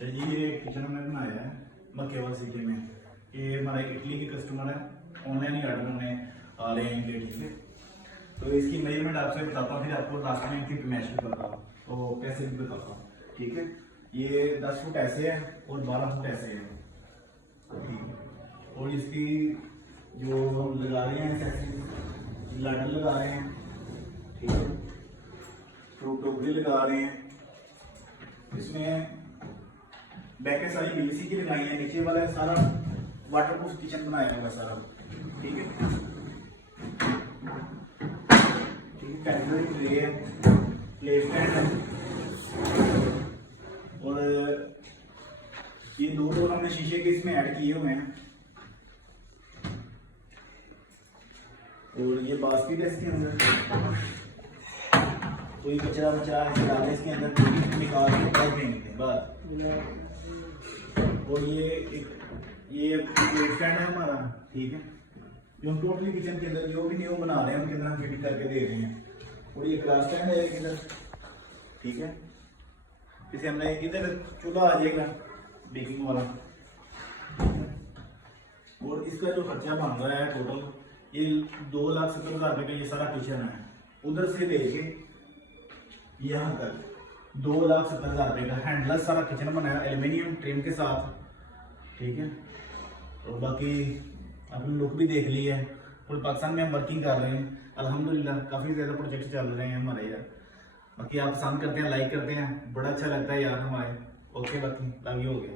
जी ये किचन हमने बनाया है मक्केवाल सिटी में। ये हमारा इटली के कस्टमर है, ऑनलाइन ही ऑर्डर करने आ रहे हैं इनके इटली से। तो इसकी मेजरमेंट आपसे बताता हूँ, फिर आपको लास्ट में इनकी मैच भी बताता हूँ, तो कैसे भी बताता हूँ। ठीक है, ये 10 फुट ऐसे है और 12 फुट ऐसे है। ठीक है, और इसकी जो हम लगा रहे हैं लाडर लगा रहे हैं, ठीक है, फ्रूट टोकरी लगा रहे हैं। इसमें बैकें सारी पीवीसी की लगाई है, नीचे वाला सारा वाटरप्रूफ किचन बनाया हुआ सारा। ठीक है, ठीक है, कैटेगरी ट्रे है, प्लेट स्टैंड है, और ये दो डोर हमने शीशे के इसमें ऐड किए हुए हैं। और ये बास्केट है इसके अंदर, कोई कचरा वचरा ऐसे डाले इसके अंदर निकाल के डाल देंगे बस। और ये प्लेट स्टैंड है हमारा। ठीक है, जो हम टोटली किचन के अंदर जो भी न्यू बना रहे हैं उनके अंदर हम फिट करके दे रहे हैं। और ये ग्लास स्टैंड है इधर। ठीक है, इसे हमने इधर चूल्हा आ जाएगा बेकिंग वाला। और इसका जो खर्चा बन रहा है टोटल, ये 2,70,000 रुपये का ये सारा किचन है। उधर से लेके यहाँ तक 2,70,000 रुपये का हैंडलेस सारा किचन बनाया एल्यूमिनियम ट्रिम के साथ। ठीक है, और बाकी आपने लुक भी देख ली है। पूरे पाकिस्तान में हम वर्किंग कर रहे हैं अल्हम्दुलिल्लाह, काफ़ी ज़्यादा प्रोजेक्ट चल रहे हैं हमारे यार। बाकी आप पसंद करते हैं, लाइक करते हैं, बड़ा अच्छा लगता है यार हमारे। ओके, बाकी लव यू हो गया।